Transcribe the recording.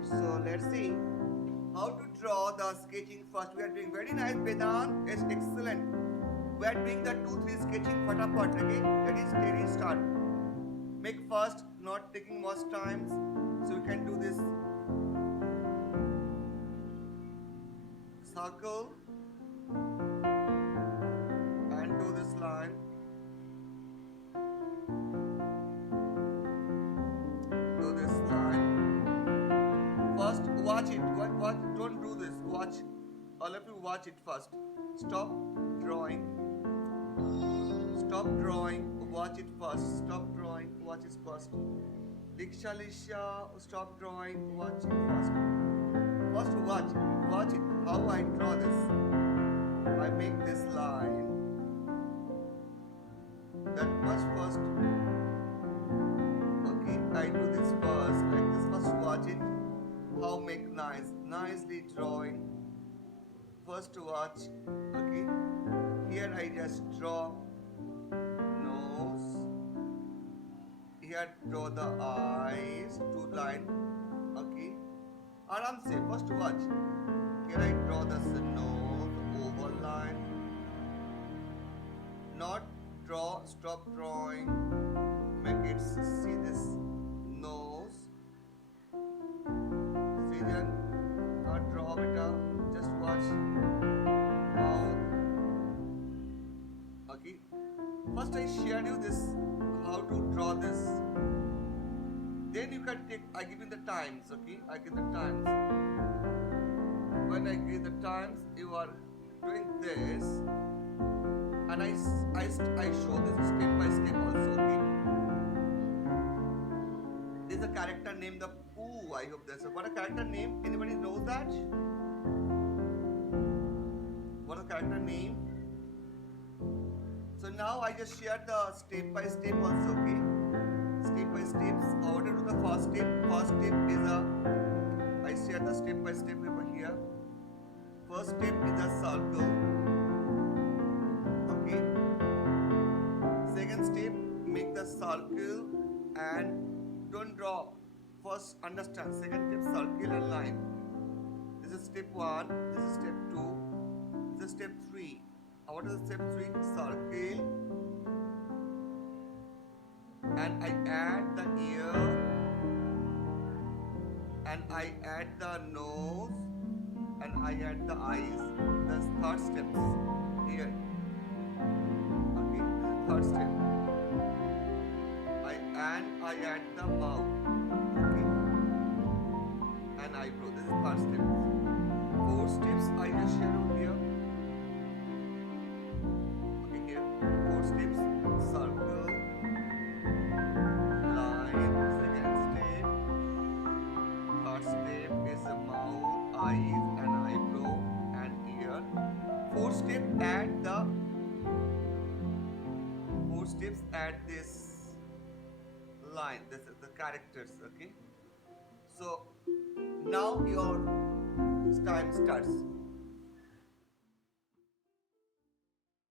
Alright, so let's see how to draw the sketching first. We are doing very nice, Vedant. It's excellent. We are doing the 2-3 sketching fatapat. Okay, ready, steady, start. Make fast, not taking much times. So you can do this circle and do this line. Do this line. First, watch it. What? Don't do this. Watch. All of you watch it first. Stop drawing. Stop drawing. Watch it first. Stop drawing. Watch it first. Diksha Lisha, stop drawing. Watch it first. First, watch. Watch it. How I draw this. I make this line. That much first. Okay, I do this first. Like this. First, watch it. How make nicely drawing. First watch. Okay, here I just draw nose. Here draw the eyes, 2 line. Okay, aram se first watch. Here I draw the nose, oval line. Not draw, stop drawing. Make it see this nose. See then, not draw beta. Just watch mouth. Okay. First I shared you this how to draw this. Then you can take. I give you the times. Okay. I give the times. When I give the times, you are doing this, and I show this step by step also. Okay. There's a character named the Pooh. I hope that's what a character name. Anybody knows that? What a character name? So now I just shared the step by step also. Okay. Step by steps. How to do the first step? First step is I share the step by step over here. First step is a circle. Okay. Second step, make the circle and don't draw. First understand. Second step, circle and line. This is step 1. This is step 2. This is step 3. What is step 3? Circle. And I add the ear. And I add the nose. And I add the eyes. That's third steps. Here. Okay, this is third step. I add the mouth. Okay. And eyebrow. This is third step. 4 steps I just share over here. Okay, here. 4 steps. Circle. Line. Second step. Third step is the mouth, eyes, and eyebrow and ear. 4 steps add this line. This is the characters. Okay. So now your time starts.